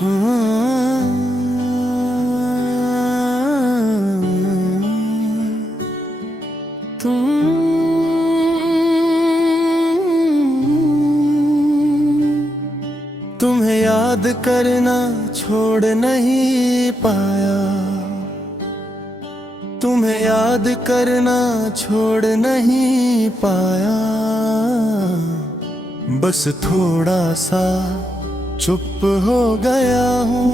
तुम्हें याद करना छोड़ नहीं पाया, तुम्हें याद करना छोड़ नहीं पाया। बस थोड़ा सा चुप हो गया हूँ।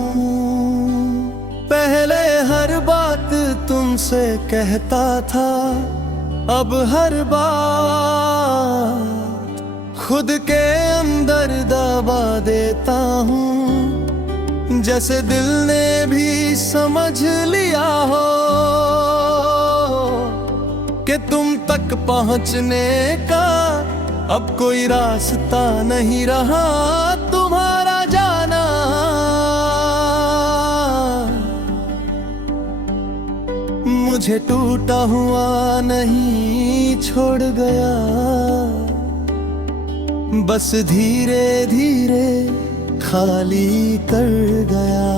पहले हर बात तुमसे कहता था, अब हर बात खुद के अंदर दबा देता हूँ। जैसे दिल ने भी समझ लिया हो कि तुम तक पहुँचने का अब कोई रास्ता नहीं रहा तुम्हारा जाना। मुझे टूटा हुआ नहीं छोड़ गया, बस धीरे धीरे खाली कर गया।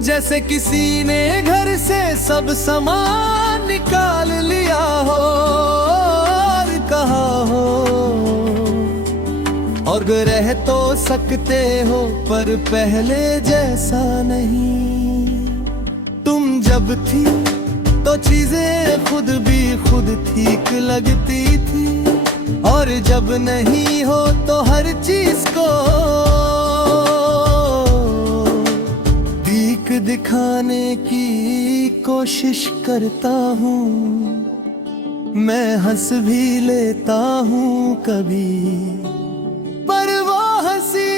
जैसे किसी ने घर से सब सामान निकाल लिया हो और कहा हो और रह तो सकते हो पर पहले जैसा नहीं। तुम जब थी तो चीजें खुद भी खुद ठीक लगती थी, और जब नहीं हो तो हर चीज को ठीक दिखाने की कोशिश करता हूँ। मैं हंस भी लेता हूँ कभी, पर वो हंसी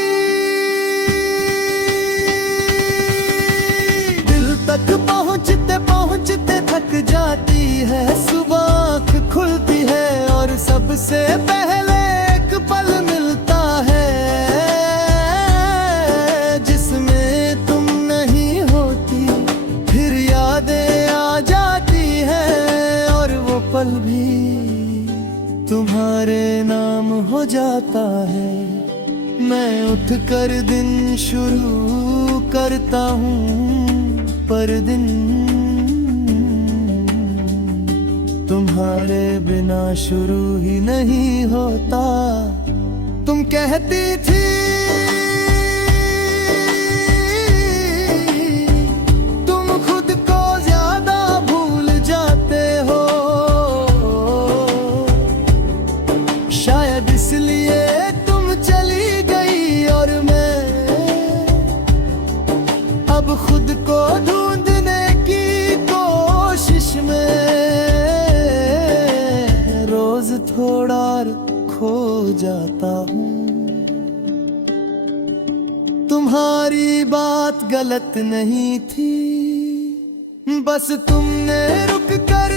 दिल तक पहुँचते पहुँचते थक जाती है। सुबह आँख खुलती है और सबसे पहले एक पल मिलता है जिसमें तुम नहीं होती। फिर यादें आ जाती हैं और वो पल भी तुम्हारे नाम हो जाता है। मैं उठकर दिन शुरू करता हूँ, पर दिन तुम्हारे बिना शुरू ही नहीं होता। तुम कहती थी तुम खुद को ज्यादा भूल जाते हो, शायद इसलिए तुम चली गई और मैं अब खुद को ढूंढने की कोशिश में थोड़ा खो जाता हूँ। तुम्हारी बात गलत नहीं थी, बस तुमने रुक कर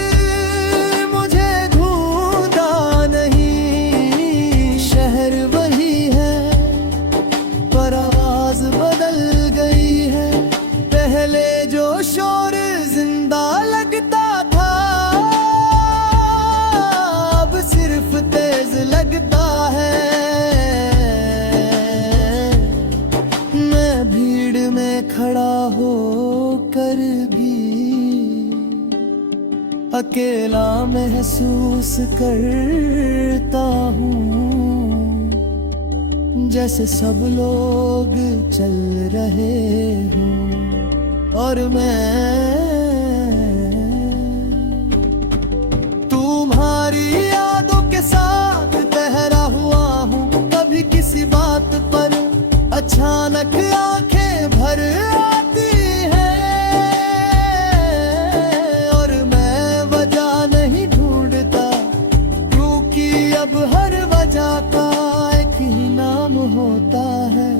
मुझे ढूंढा नहीं। शहर वही है पर आवाज बदल गई है। पहले जो शोर जिंदा लगता था सिर्फ तेज लगता है। मैं भीड़ में खड़ा होकर भी अकेला महसूस करता हूँ। जैसे सब लोग चल रहे हों और मैं तुम्हारी साथ ठहरा हुआ हूँ। कभी किसी बात पर अचानक आंखें भर आती हैं और मैं वजह नहीं ढूंढता, क्योंकि अब हर वजह का एक ही नाम होता है।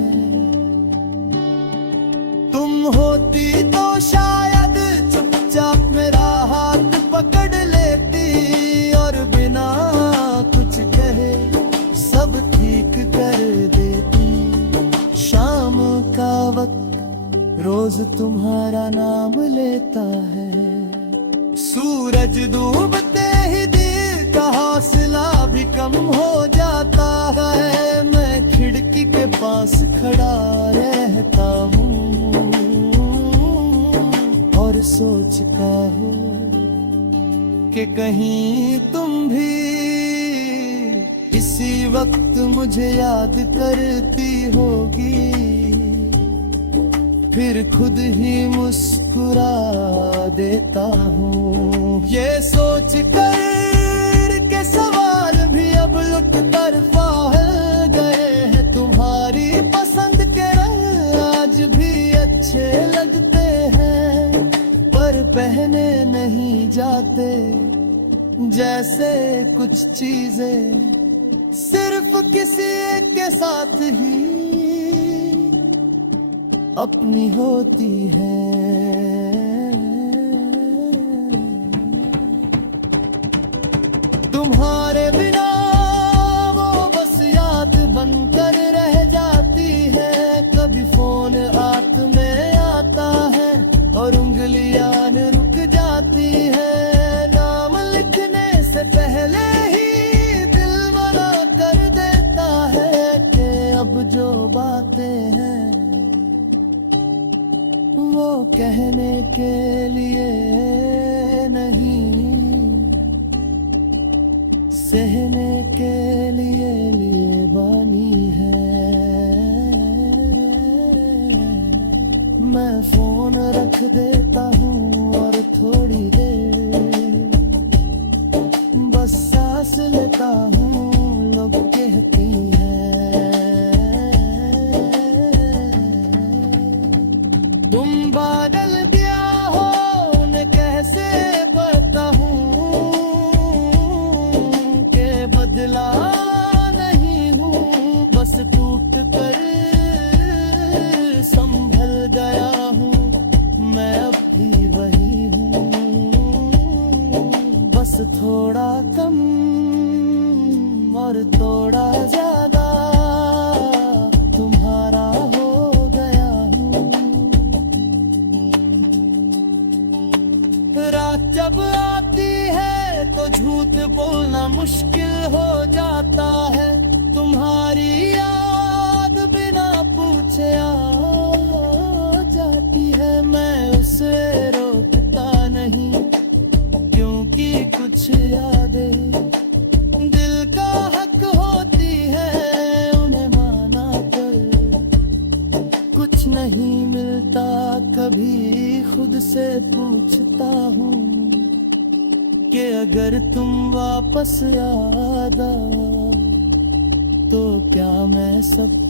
तुम होती तो शायद चुपचाप मेरा हाथ पकड़ लेती और बिना सब ठीक कर देती। शाम का वक्त रोज तुम्हारा नाम लेता है। सूरज डूबते ही दिल का हौसला भी कम हो जाता है। मैं खिड़की के पास खड़ा रहता हूँ और सोचता हूँ कि कहीं तुम भी इसी वक्त मुझे याद करती होगी, फिर खुद ही मुस्कुरा देता हूँ। ये सोच कर के सवाल भी अब लुट कर फाहल गए हैं, तुम्हारी पसंद के रंग आज भी अच्छे लगते हैं, पर पहने नहीं जाते जैसे कुछ चीजें सिर्फ किसी एक के साथ ही अपनी होती है। तुम्हारे बिना वो बस याद बनकर रह जाती है, कभी फोन हाथ में आता है और उंगलियां रुक जाती है, नाम लिखने से पहले ही दिल मना कर देता है कि अब जो बातें हैं वो कहने के लिए नहीं, सहने के लिए बानी है। मैं फोन रख देता हूँ और थोड़ी देर बस सांस लेता हूँ, लोग कहती हैं तुम बादल दिया हो न कैसे बताऊं के बदला नहीं हूँ, बस टूट कर संभल गया हूँ, मैं अब भी वही हूँ, बस थोड़ा कम और थोड़ा ज्यादा तुम्हारा हो गया हूँ। रात जब आती है तो झूठ बोलना मुश्किल हो जाता है, तुम्हारी याद बिना पूछे आ जाती है, मैं उसे रोकता नहीं क्योंकि कुछ यादें दिल का हक होती है, उन्हें माना कर कुछ नहीं मिलता, कभी खुद से पूछता हूँ कि अगर तुम वापस याद आओ तो क्या मैं सब